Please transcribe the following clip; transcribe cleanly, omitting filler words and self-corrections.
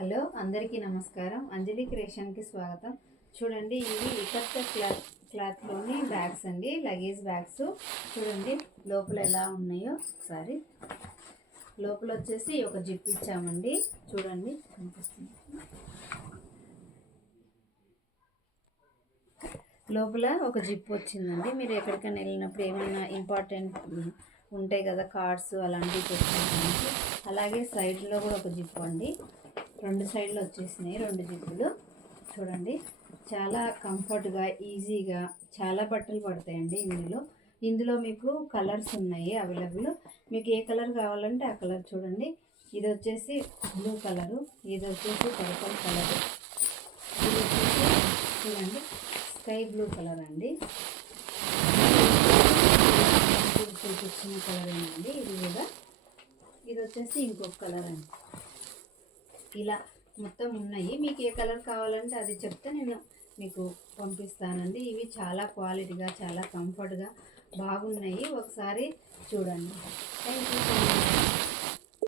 Hello అందరికీ నమస్కారం. అంజలి క్రియేషన్కి స్వాగతం. చూడండి, ఇవి ఇకత్త క్లాత్లోని బ్యాగ్స్ అండి, లగేజ్ బ్యాగ్స్. చూడండి లోపల ఎలా ఉన్నాయో ఒకసారి. లోపల వచ్చేసి ఒక జిప్ ఇచ్చామండి. చూడండి కనిపిస్తుంది. లోపల ఒక జిప్ వచ్చిందండి. మీరు ఎక్కడికైనా వెళ్ళినప్పుడు ఏమైనా ఇంపార్టెంట్ ఉంటాయి కదా, కార్డ్స్ అలాంటివి పెట్టుకోవడానికి. అలాగే సైడ్లో కూడా ఒక జిప్ అండి. రెండు సైడ్లు వచ్చేసినాయి, రెండు జిప్పులు. చూడండి చాలా కంఫర్ట్గా, ఈజీగా చాలా బట్టలు పడతాయండి ఇందులో మీకు కలర్స్ ఉన్నాయి అవైలబుల్. మీకు ఏ కలర్ కావాలంటే ఆ కలర్. చూడండి, ఇది వచ్చేసి బ్లూ కలరు, ఇది వచ్చేసి పర్పుల్ కలరు, ఇది వచ్చేసి చూడండి స్కై బ్లూ కలర్ అండి. చూపించిన కలర్ అండి ఇది కూడా. ఇది వచ్చేసి ఇంకొక కలర్ అండి. ఇలా మొత్తం ఉన్నాయి. మీకు ఏ కలర్ కావాలంటే అది చెప్తే నేను మీకు పంపిస్తానండి. ఇవి చాలా క్వాలిటీగా, చాలా కంఫర్ట్గా బాగున్నాయి. ఒకసారి చూడండి. Thank you so much.